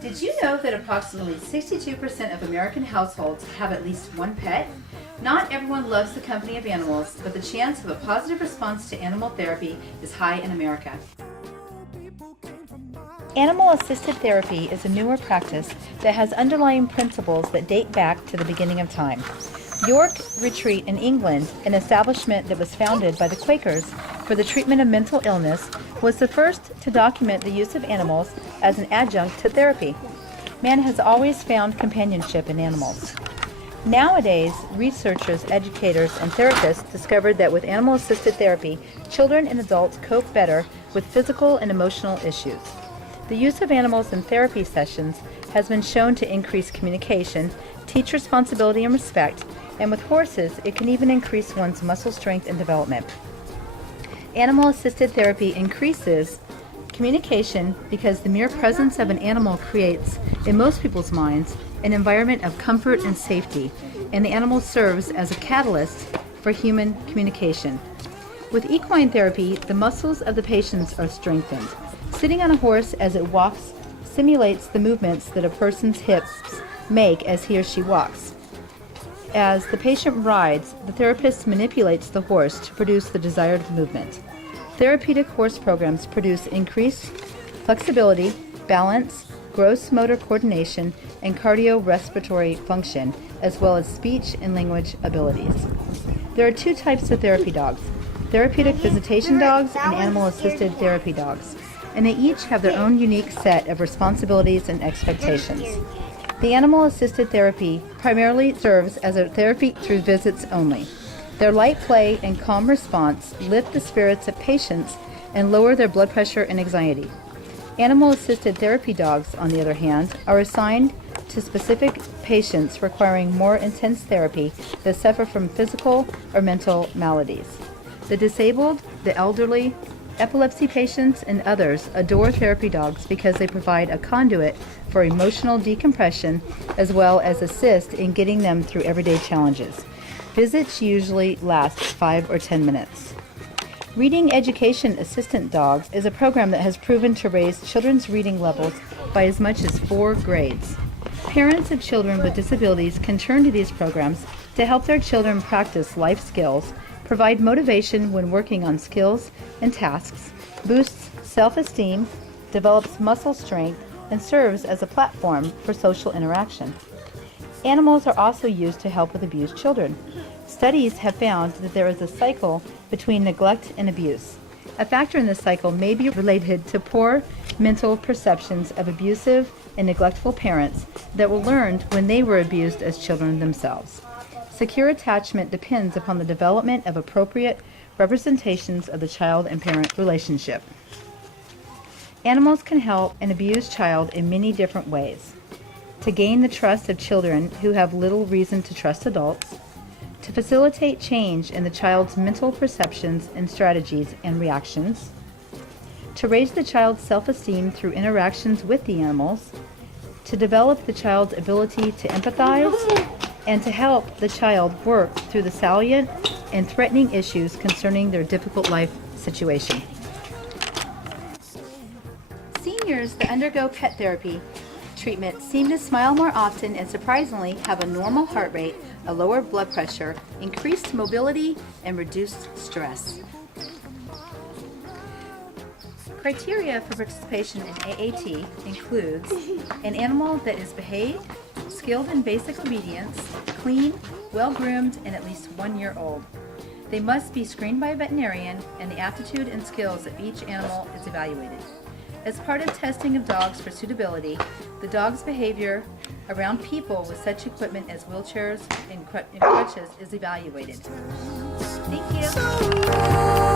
Did you know that approximately 62% of American households have at least one pet? Not everyone loves the company of animals, but the chance of a positive response to animal therapy is high in America. Animal-assisted therapy is a newer practice that has underlying principles that date back to the beginning of time. York Retreat in England, an establishment that was founded by the Quakers for the treatment of mental illness, was the first to document the use of animals as an adjunct to therapy. Man has always found companionship in animals. Nowadays, researchers, educators, and therapists discovered that with animal-assisted therapy, children and adults cope better with physical and emotional issues. The use of animals in therapy sessions has been shown to increase communication, teach responsibility and respect, and with horses, it can even increase one's muscle strength and development. Animal-assisted therapy increases communication because the mere presence of an animal creates, in most people's minds, an environment of comfort and safety, and the animal serves as a catalyst for human communication. With equine therapy, the muscles of the patients are strengthened. Sitting on a horse as it walks simulates the movements that a person's hips make as he or she walks. As the patient rides, the therapist manipulates the horse to produce the desired movement. Therapeutic horse programs produce increased flexibility, balance, gross motor coordination, and cardiorespiratory function, as well as speech and language abilities. There are two types of therapy dogs: therapeutic visitation dogs and animal-assisted therapy dogs, and they each have their own unique set of responsibilities and expectations. The animal-assisted therapy primarily serves as a therapy through visits only. Their light play and calm response lift the spirits of patients and lower their blood pressure and anxiety. Animal-assisted therapy dogs, on the other hand, are assigned to specific patients requiring more intense therapy that suffer from physical or mental maladies. The disabled, the elderly, epilepsy patients, and others adore therapy dogs because they provide a conduit for emotional decompression as well as assist in getting them through everyday challenges. Visits usually last 5 or 10 minutes. Reading Education Assistant Dogs is a program that has proven to raise children's reading levels by as much as 4 grades. Parents of children with disabilities can turn to these programs to help their children practice life skills, provide motivation when working on skills and tasks, boosts self-esteem, develops muscle strength, and serves as a platform for social interaction. Animals are also used to help with abused children. Studies have found that there is a cycle between neglect and abuse. A factor in this cycle may be related to poor mental perceptions of abusive and neglectful parents that were learned when they were abused as children themselves. Secure attachment depends upon the development of appropriate representations of the child and parent relationship. Animals can help an abused child in many different ways: to gain the trust of children who have little reason to trust adults, to facilitate change in the child's mental perceptions and strategies and reactions, to raise the child's self-esteem through interactions with the animals, to develop the child's ability to empathize, and to help the child work through the salient and threatening issues concerning their difficult life situation. Seniors that undergo pet therapy treatment seem to smile more often and surprisingly have a normal heart rate, a lower blood pressure, increased mobility, and reduced stress. Criteria for participation in AAT includes an animal that is behaved, skilled in basic obedience, clean, well-groomed, and at least 1 year old. They must be screened by a veterinarian, and the aptitude and skills of each animal is evaluated. As part of testing of dogs for suitability, the dog's behavior around people with such equipment as wheelchairs and crutches is evaluated. Thank you.